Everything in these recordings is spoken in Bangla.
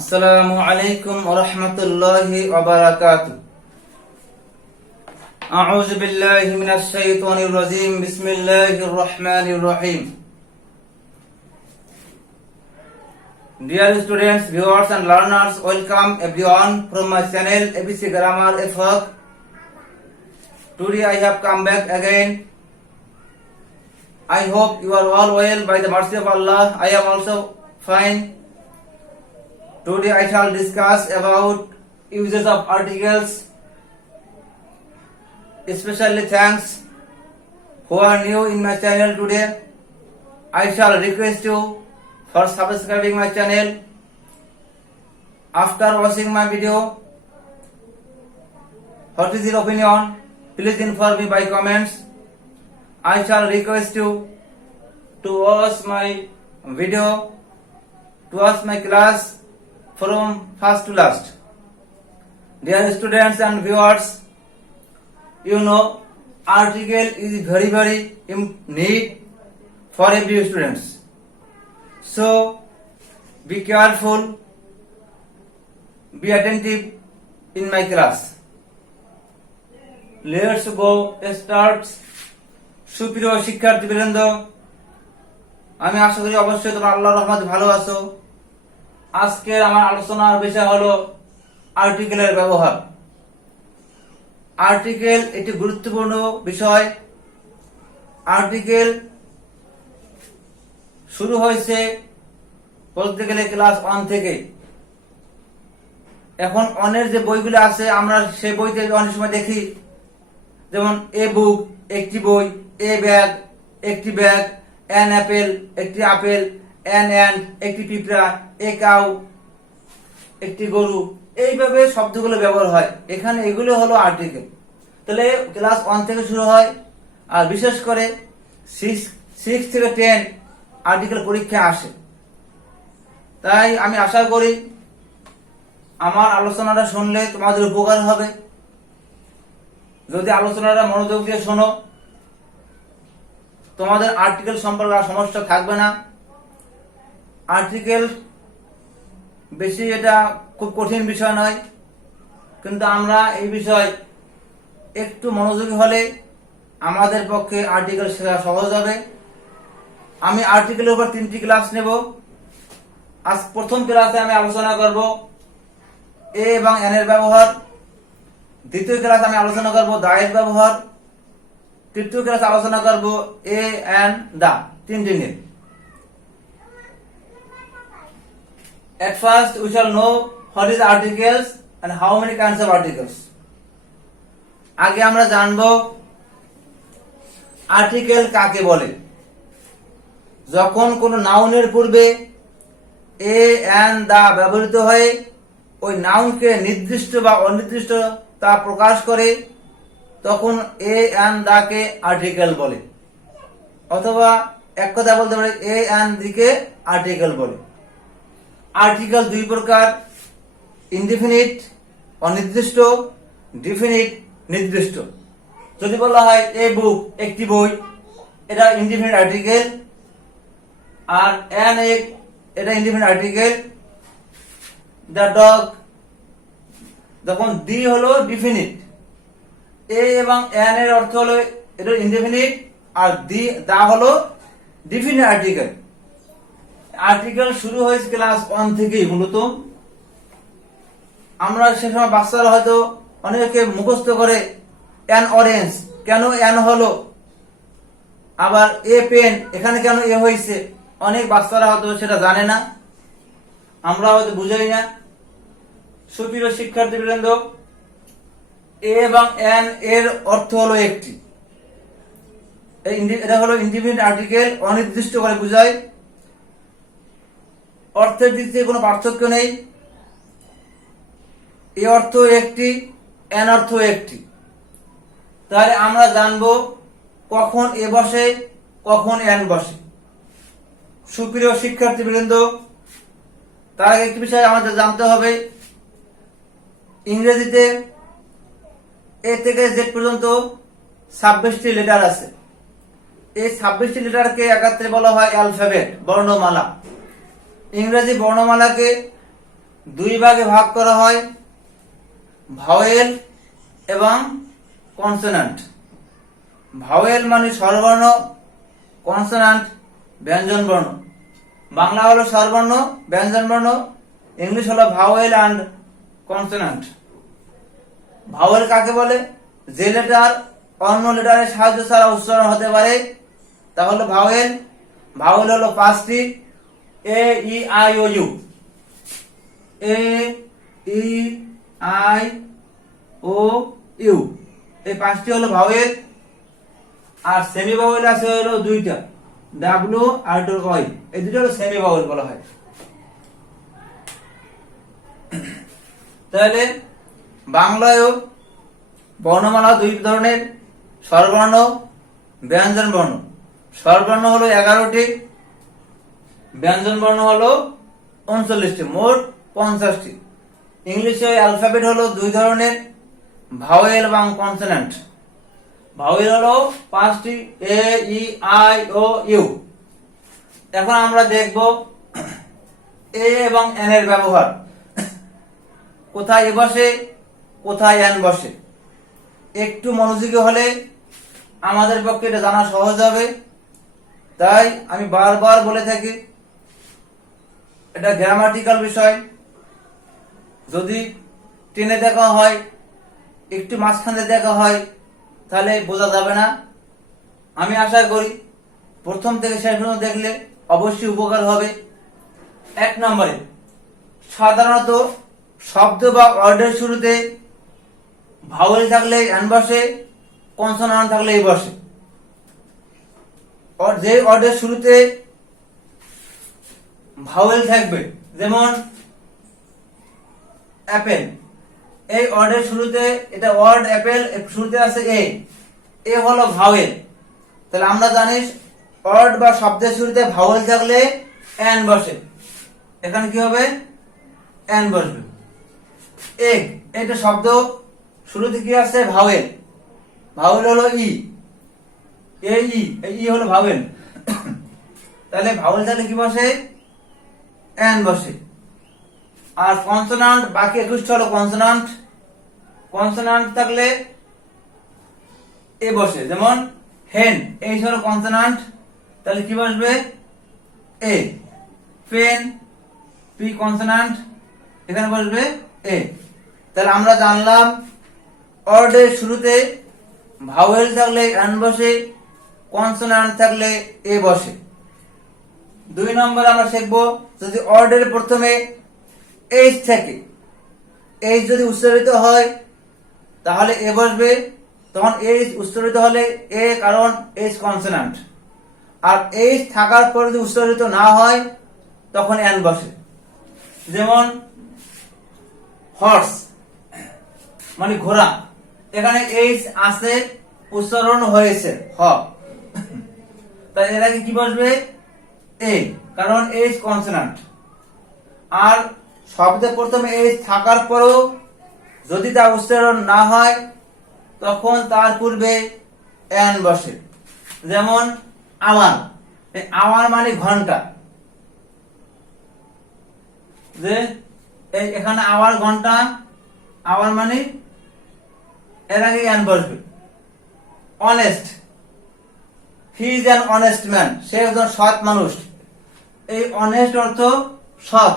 আসসালামু আলাইকুম ওয়া রাহমাতুল্লাহি ওয়া বারাকাতুহু। আউযু বিল্লাহি মিনাশ শাইতানির রাজীম। বিসমিল্লাহির রহমানির রহিম। Dear students, viewers and learners, welcome everyone from my channel ABC Grammar FH. Today I have come back again. I hope you are all well by the mercy of Allah. I am also fine. Today I shall discuss about uses of articles. Especially thanks who are new in my channel today. I shall request you for subscribing my channel. After watching my video, what is your opinion? Please inform me by comments. I shall request you to watch my video, to watch my class from first to last. Dear students and viewers, you know article is very need for every students. So be careful, be attentive in my class. Let's go start. সুপ্রিয় শিক্ষার্থীবৃন্দ, আমি আশা করি অবশ্যই তোমরা আল্লাহর রহমতে ভালো আছো। আজকের আমার আলোচনার বিষয় হলো আর্টিকেলের ব্যবহার। আর্টিকেল একটি গুরুত্বপূর্ণ বিষয়। আর্টিকেল শুরু হয়েছে বলতে গেলে ক্লাস 1 থেকে। এখন অনেক যে বইগুলো আছে আমরা সেই বইতে অনেক সময় দেখি, যেমন এ বুক একটি বই, এ ব্যাগ একটি ব্যাগ, অ্যান অ্যাপেল একটি আপেল, অ্যান অ্যান্ড একটি পিঁপড়া, এ কাউ একটি গরু, এইভাবে শব্দগুলো ব্যবহার হয়। এখানে এগুলো হলো আর্টিকেল। তাহলে ক্লাস 1 থেকে শুরু হয়, আর বিশেষ করে 6 থেকে 10 আর্টিকেল পরীক্ষা আসে। তাই আমি আশা করি আমার আলোচনাটা শুনলে তোমাদের উপকার হবে। যদি আলোচনাটা মনোযোগ দিয়ে শোনো, তোমাদের আর্টিকেল সম্পর্কে আর সমস্যা থাকবে না। আর্টিকেল বেশি এটা খুব কঠিন বিষয় নয়, কিন্তু আমরা এই বিষয় একটু মনোযোগী হলে আমাদের পক্ষে আর্টিকেল শেখা সহজ হবে। আমি আর্টিকেলের উপর 3টি ক্লাস নেব। আজ প্রথম ক্লাসে আমি আলোচনা করব এ এবং এন এর ব্যবহার। দ্বিতীয় ক্লাসে আমি আলোচনা করব দা এর ব্যবহার। তৃতীয় ক্লাসে আলোচনা করব এ এন্ড দা, 3টি নিয়ে। At first we shall know what is articles and how many kinds of articles. আগে আমরা জানব আর্টিকেল কাকে বলে। যখন কোন নাউনের পূর্বে এ এন্ড দা ব্যবহৃত হয়, ওই নাউনকে নির্দিষ্ট বা অনির্দিষ্ট তা প্রকাশ করে, তখন এ এন্ড দা কে আর্টিকেল বলে। অথবা এক কথা বলতে পারে এ এন্ড দি কে আর্টিকেল বলে। আর্টিকেল 2 প্রকার, ইনডিফিনিট অনির্দিষ্ট, ডিফিনিট নির্দিষ্ট। যদি বলা হয় এ বুক একটি বই, এটা ইনডিফিনিট আর্টিকেল। আর অ্যান এগ এটা ইনডিফিনিট আর্টিকেল। দ্য ডগ, যখন দি হলো ডিফিনিট। এ এবং অ্যান এর অর্থ হলো এটা ইনডিফিনিট, আর দি দা হলো ডিফিনিট আর্টিকেল। আর্টিকেল শুরু হয়েছে ক্লাস 1 থেকেই। মূলত আমরা সে সময় বাচ্চারা হয়তো অনেকে মুখস্থ করে অ্যান অরেঞ্জ, কেন অ্যান হলো, আবার এ পেন, এখানে কেন এ হয়েছে, অনেক বাচ্চারা হয়তো সেটা জানে না, আমরা হয়তো বুঝাই না। সুপ্রিয় শিক্ষার্থীবৃন্দ, এ এবং অ্যান এর অর্থ হলো একটি। এটা হলো ইনডিফিনিট আর্টিকেল, অনির্দিষ্ট করে বোঝায়। অর্থের দিক থেকে কোনো পার্থক্য নেই। এ অর্থ একটি, এন অর্থ একটি। তাহলে আমরা জানবো কখন এ বসে, কখন এন বসে। সুপ্রিয় শিক্ষার্থীবৃন্দ, তার আগে একটি বিষয় আমাদের জানতে হবে, ইংরেজিতে এ থেকে জেড পর্যন্ত 26টি লেটার আছে। এই 26টি লেটারকে একত্রে বলা হয় অ্যালফাবেট, বর্ণমালা। ইংরেজি বর্ণমালাকে দুই ভাগে ভাগ করা হয়, ভাওয়েল এবং কনসোন্যান্ট। ভাওয়েল মানে স্বরবর্ণ, কনসোন্যান্ট ব্যঞ্জন বর্ণ। বাংলা হলো স্বরবর্ণ, ব্যঞ্জন বর্ণ, ইংলিশ হলো ভাওয়েল অ্যান্ড কনসোন্যান্ট। ভাওয়েল কাকে বলে? যে লেটার অন্য লেটারের সাহায্য ছাড়া উচ্চারণ হতে পারে তা হলো ভাওয়েল। ভাওয়েল হলো 5টি, A E I O U. A E I O U, এই 5টি হলো ভাওয়েল। আর সেমি ভাওয়েল আছে হলো 2টা, ডাব্লিউ আর ওয়াই। এই দুটো হলো সেমি ভাওয়েল বলা হয়। তাহলে বাংলায়ও বর্ণমালা দুই ধরনের, স্বরবর্ণ, ব্যঞ্জন বর্ণ। স্বরবর্ণ হলো 11টি, ব্যঞ্জন বর্ণ হলো 39টি, মোট 50টি। ইংলিশে অ্যালফাবেট হলো দুই ধরনের, ভাওয়েল এবং কনসোন্যান্ট। ভাওয়েল হলো 5টি, A E I O you. এখন আমরা দেখব এ এবং এন এর ব্যবহার। কোথায় এ বসে, কোথায় এন বসে। একটু মনোযোগী হলে আমাদের পক্ষে এটা জানা সহজ হবে। তাই আমি বারবার বলে থাকি, এটা গ্রামাটিক্যাল বিষয়। যদি টেনে দেখা হয়, একটু মাঝখানে দেখা হয়, তাহলে বোঝা যাবে না। আমি আশা করি প্রথম থেকে শেষ পর্যন্ত দেখলে অবশ্যই উপকার হবে। 1 নম্বরে, সাধারণত শব্দ বা ওয়ার্ডের শুরুতে ভাওয়েল থাকলে এন বসে, কনসোন্যান্ট থাকলে এ বসে। যে ওয়ার্ডের শুরুতে ভাওয়েল থাকবে, যেমন অ্যাপেল, এই ওয়ার্ডের শুরুতে, এটা ওয়ার্ড অ্যাপেল, শুরুতে আছে এ হলো ভাওয়েল। তাহলে আমরা জানি ওয়ার্ড বা শব্দের শুরুতে ভাওয়েল থাকলে এন বসে। এখানে কি হবে? এন বসবে। এগ, এটা শব্দ, শুরুতে কি আছে? ভাওয়েল। ভাওয়েল হলো ই, এই ই হলো ভাওয়েল। তাহলে ভাওয়েল থাকলে কি বসে? এন বসে। আর কনসোন্যান্ট, বাকি 21টা হলো কনসোন্যান্ট। কনসোন্যান্ট থাকলে এ বসে, যেমন হেন, এই হলো কনসোন্যান্ট, তাহলে কি বসবে? এ। পেন, পি কনসোন্যান্ট, এখানে বসবে এ। তাহলে আমরা জানলাম ওয়ার্ডের শুরুতে ভাওয়েল থাকলে এন বসে, কনসোন্যান্ট থাকলে এ বসে। 2 নম্বর আমরা শিখব, যদি ওয়ার্ডের প্রথমে এইচ থাকে, এইচ যদি উচ্চারিত হয় তাহলে এ বসবে। তখন এইচ উচ্চারিত হলে এ, কারণ এইচ কনসোন্যান্ট। আর এইচ থাকার পর যদি উচ্চারিত না হয় তখন এন বসে। যেমন হর্স মানে ঘোড়া, এখানে এইচ আছে, উচ্চারণ হয়েছে হ, তাই এর আগে কি বসবে? এ, কারণ এইচ কনসোন্যান্ট। আর শব্দের প্রথমে এইচ থাকার পরও যদি তা উচ্চারণ না হয় তখন তার পূর্বে এন বসে। যেমন আওয়ার, আওয়ার মানে ঘন্টা, যে এখানে আওয়ার ঘন্টা, আওয়ার মানে এর আগে এন বসবে। Honest, he is an honest man, সে একজন সৎ মানুষ। এই অনেস্ট অর্থ সৎ,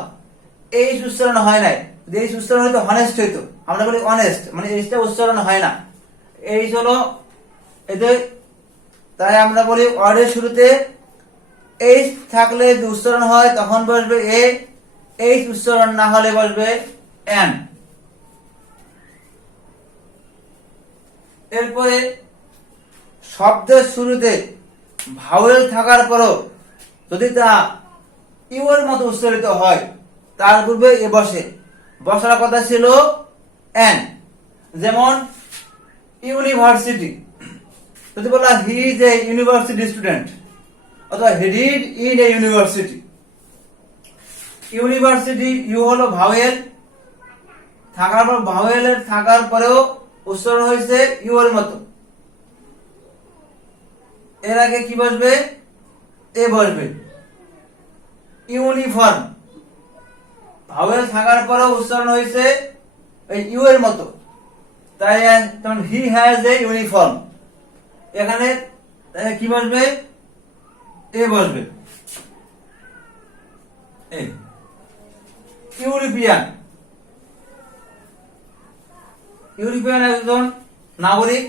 এই উচ্চারণ হয় নাই। এই উচ্চারণ হয়তো হনেস্ট হইতো, আমরা বলি অনেস্ট, মানে এইটা উচ্চারণ হয় না। এই হলো এতে, তাই আমরা বলি ওয়ার্ডের শুরুতে এইচ থাকলে যদি উচ্চারণ হয় তখন বসবে এ, এইচ উচ্চারণ না হলে বসবে এন। এরপরে শব্দের শুরুতে ভাওয়েল থাকার পরও যদি তা ইউ এর মতো উচ্চারিত হয় তার পূর্বে এ বসে। বসার কথা ছিল এন। যেমন ইউনিভার্সিটি, যদি বলা he is a university student, অথবা he did in a university. University, U হলো ভাওয়েল, থাকার পর ভাওয়েলের থাকার পরেও উচ্চারণ হয়েছে ইউ এর মতো, এর আগে কি বসবে? এ বসবে। ইউনিফর্ম, ভাওয়েল থাকার পরেও উচ্চারণ হয়েছে এই ইউ এর মতো, তাই তখন হি হ্যাজ এ ইউনিফর্ম, এখানে কি বসবে? এ বসবে। ইউরোপিয়ান, ইউরোপিয়ান একজন নাগরিক,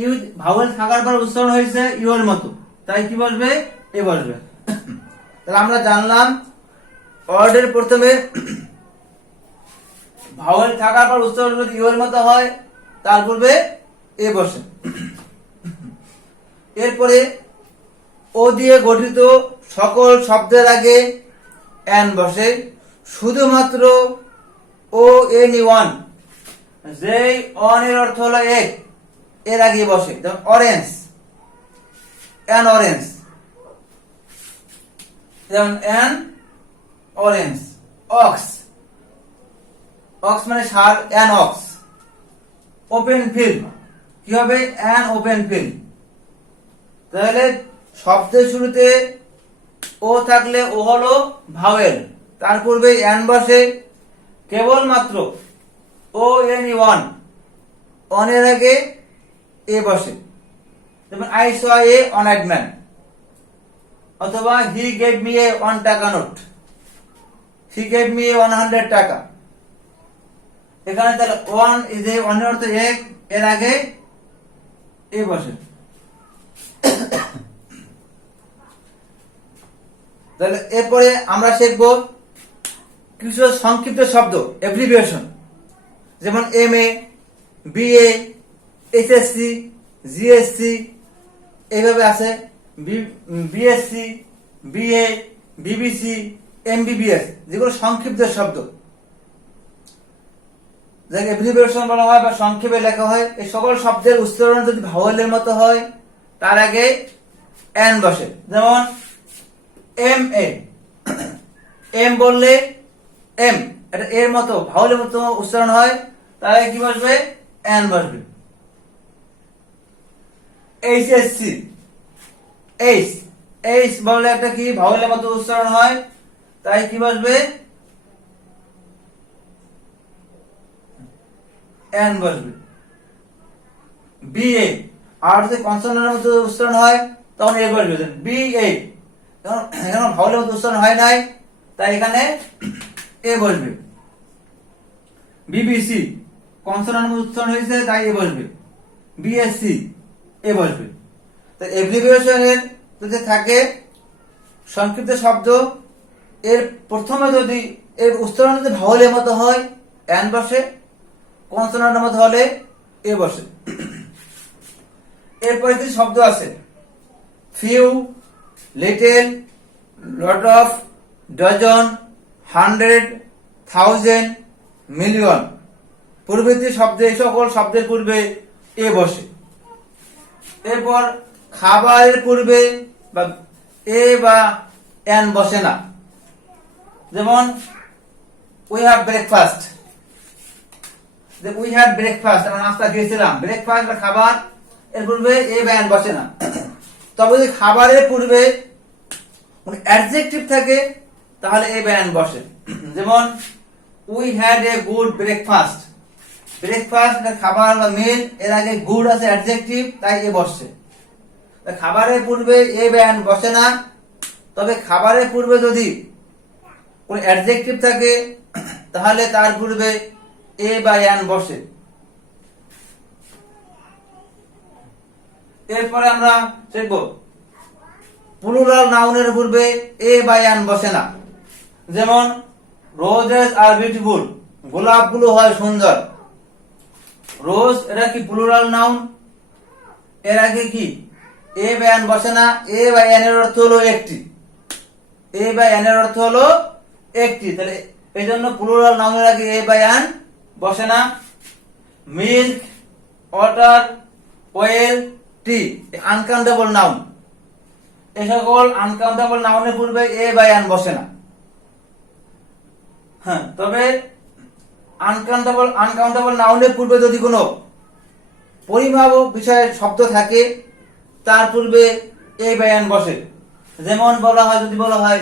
ইউ ভাওয়েল থাকার পর উচ্চারণ হয়েছে ইউ এর মতো, তাই কি বসবে? এ বসবে। তাহলে আমরা জানলাম ওয়ার্ডের প্রথমে ভাওয়েল থাকার পর উচ্চারণ যদি ইউ এর মতো হয় তার পূর্বে এ বসে। এরপরে ও দিয়ে গঠিত সকল শব্দের আগে এন বসে, শুধুমাত্র ও এন ওয়ান, যেই অন এর অর্থ হলো এক, এর আগে বসে। যেমন অরেঞ্জ, অ্যান অরেঞ্জ, যেমন অ্যান অরেঞ্জ। অক্স, অক্স মানে ষাঁড়, অ্যান অক্স। ওপেন ফিল্ড, কি হবে? An open field. তাহলে শব্দের শুরুতে ও থাকলে ও হলো ভাওয়েল, তার পূর্বে এন বসে, কেবলমাত্র ও এন ওয়ান, অনের আগে এ বসে। যেমন আই স এ অনাইড ম্যান, অথবা হি গেভ মি এ 1 টাকা note, he gave me a 100 টাকা। এখানে তাহলে ওয়ান ইজ এ, অনের অর্থ এক, এর আগে এ বসে। তাহলে এরপরে আমরা শিখব কিছু সংক্ষিপ্ত শব্দ, অ্যাব্রিভিয়েশন, যেমন এমএ, বিএ, এইচএসসি, জিএসসি, এইভাবে আছে, বিএসসি, বিএ, বিবিসি, এমবিবিএস, যেগুলো সংক্ষিপ্ত শব্দ, যাকে অ্যাব্রিভিয়েশন বলা হয় বা সংক্ষেপে লেখা হয়। এই সকল শব্দের উচ্চারণ যদি ভাওয়েলের মতো হয় তার আগে এন বসে। যেমন এম এ, এম বললে এম, এটা এর মতো ভাওয়েলের মতো উচ্চারণ হয়, তার আগে কি বসবে? এন বসবে। এইচএসসি, এইচ, এইচ বললে একটা কি ভাওয়েলের মতো উচ্চারণ হয়, তাই কি বসবে? এন বসবে। বিএ, আর যদি কনসোনেন্টের মতো উচ্চারণ হয় তখন এ বসবে। বিএ এখন ভাওয়েলের মতো উচ্চারণ হয় নাই, তাই এখানে এ বসবে। বিবিসি, কনসোনেন্টের মতো উচ্চারণ হয়েছে তাই এ বসবে। বিএসসি, এ বসবে। তো অ্যাব্রিভিয়েশনের যদি থাকে সংক্ষিপ্ত শব্দ, এর প্রথমে যদি এর উচ্চারণ যদি ভাওয়েলের মতো হয় এন বসে, কনসোনেন্টের মতো হলে এ বসে। এরপরে কিছু শব্দ আছে, few, little, lot of, dozen, 100, 1000, million প্রভৃতি শব্দে, এই সকল শব্দের পূর্বে এ বসে। এরপর খাবারের পূর্বে বা এ বা এন বসে না। যেমন we have breakfast, we had breakfast, আমরা নাস্তা খেয়েছিলাম। ব্রেকফাস্ট বা খাবার, এর পূর্বে এ বা এন বসে না। তবে যদি খাবারের পূর্বে অ্যাডজেক্টিভ থাকে তাহলে এ বা এন বসে। যেমন we had a good breakfast, breakfast খাবার বা মিল, এর আগে গুড আছে অ্যাডজেক্টিভ, তাই এ বসছে। খাবারের পূর্বে এ বা এন বসে না, তবে খাবারের পূর্বে যদি কোন অ্যাডজেক্টিভ থাকে তাহলে তার পূর্বে এ বা এন বসে। এরপরে আমরা শিখব প্লুরাল নাউনের পূর্বে এ বা এন বসে না। যেমন রোজেস আর বিউটিফুল, গোলাপগুলো হয় সুন্দর। রোজ এটা কি প্লুরাল নাউন, এর আগে কি এ বা এন বসে না। এ বা এন এর অর্থ হলো একটি, এ বা এন এর অর্থ হলো একটি, তাহলে এই জন্য প্লুরাল নাউনের আগে এ বা এন বসে না। মিল্ক, ওয়াটার, অয়েল, টি, আনকাউন্টেবল নাউন, এই সকল আনকাউন্টেবল নাউনের পূর্বে এ বা এন বসে না। হ্যাঁ, তবে আনকাউন্টেবল নাউনের পূর্বে যদি কোনো পরিমাপ বিষয়ের শব্দ থাকে তার পূর্বে এ বা এন বসে। যেমন বলা হয়, যদি বলা হয়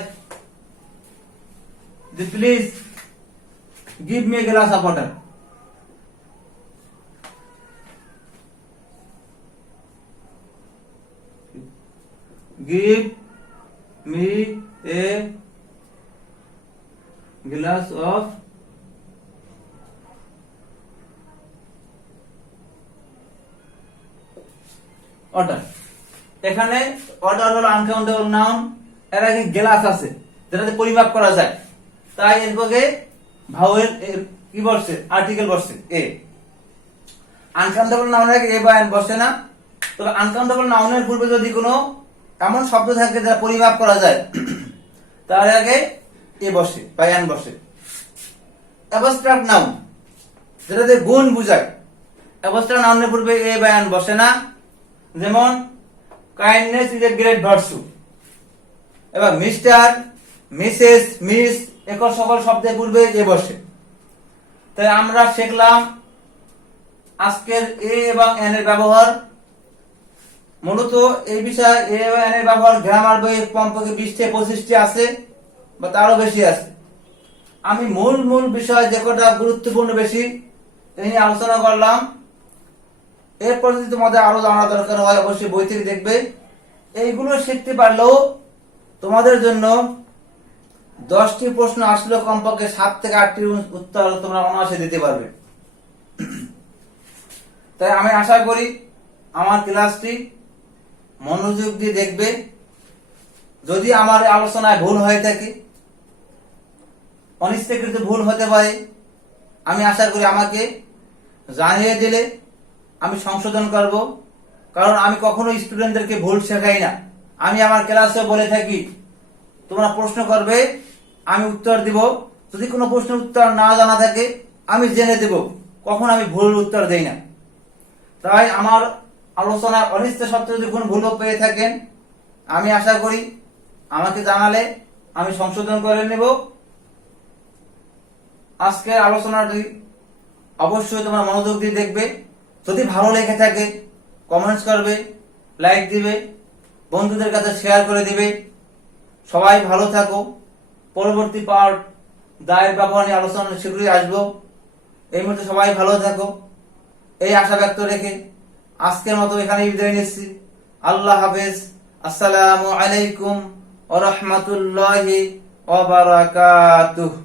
Please give me a glass of water. Give me a glass of water. এখানে অর্ডার হলো আনকাউন্টেবল নাউন, এর আগে গ্লাস আছে যেটাতে পরিমাপ করা যায়, তাই এর পরে ভাওয়েল কি বসছে, আর্টিকেল বসছে এ। আনকাউন্টেবল নাউনের আগে এ বা এন বসে না। তবে আনকাউন্টেবল নাউনের পূর্বে যদি কোনো এমন শব্দ থাকে যা পরিমাপ করা যায় তার আগে এ বসে বা এন বসে। অ্যাবস্ট্রাক্ট নাউন যেটাতে গুণ বুঝায়, অ্যাবস্ট্রাক্ট নাউনের পূর্বে এ বা এন বসে না। যেমন kindness is a great virtue, এবং মিস্টার, মিসেস, মিস একর সকল শব্দের পূর্বে এ বসে। তাই আমরা শিখলাম আজকের এ এবং এন এর ব্যবহার। মূলত এই বিষয়ে এ এবং এন এর ব্যবহার গ্রামার বইয়ে কমপক্ষে 20-25টি আছে বা তারও বেশি আছে। আমি মূল বিষয় যে কটা গুরুত্বপূর্ণ বেশি এই নিয়ে আলোচনা করলাম। এরপর যদি তোমাদের আরো জানা দরকার হয় অবশ্যই বই থেকে দেখবে। এইগুলো শিখতে পারলেও তোমাদের জন্য 10টি প্রশ্ন আসলে কমপক্ষে 7 থেকে 8টির উত্তর তোমরা অনায়াসে দিতে পারবে। তাই আমি আশা করি আমার ক্লাসটি মনোযোগ দিয়ে দেখবে। যদি আমার আলোচনায় ভুল হয়ে থাকে, অনিচ্ছাকৃত ভুল হতে পারে, আমি আশা করি আমাকে জানিয়ে দিলে আমি সংশোধন করব। কারণ আমি কখনো স্টুডেন্টদেরকে ভুল শেখাই না। আমি আমার ক্লাসে বলে থাকি তোমরা প্রশ্ন করবে, আমি উত্তর দিব। যদি কোনো প্রশ্নের উত্তর না জানা থাকে আমি জেনে দেব, কখনো আমি ভুল উত্তর দেই না। তাই আমার আলোচনায় অনিচ্ছা সত্ত্বেও যদি কোনো ভুলও পেয়ে থাকেন, আমি আশা করি আমাকে জানালে আমি সংশোধন করে নেব। আজকের আলোচনাটি অবশ্যই তোমরা মনোযোগ দিয়ে দেখবে। যদি ভালো লেগে থাকে কমেন্টস করবে, লাইক দিবে, বন্ধুদের কাছে শেয়ার করে দিবে। সবাই ভালো থাকো। পরবর্তী পার্ট দায়ের ব্যবহার নিয়ে আলোচনা শীঘ্রই আসবো। এই মুহূর্তে সবাই ভালো থাকো এই আশা ব্যক্ত রেখে আজকের মতো এখানে বিদায় নিচ্ছি। আল্লাহ হাফেজ। আসসালামু আলাইকুম ওয়া রাহমাতুল্লাহি ওয়া বারাকাতুহু।